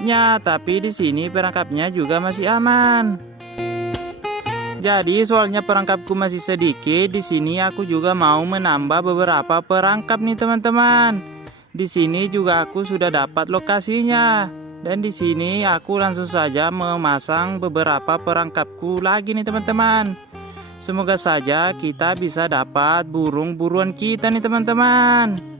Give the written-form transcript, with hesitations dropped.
perangkapnya, tapi di sini perangkapnya juga masih aman. Jadi soalnya perangkapku masih sedikit, di sini aku juga mau menambah beberapa perangkap nih teman-teman. Di sini juga aku sudah dapat lokasinya. Dan di sini aku langsung saja memasang beberapa perangkapku lagi nih teman-teman. Semoga saja kita bisa dapat burung buruan kita nih teman-teman.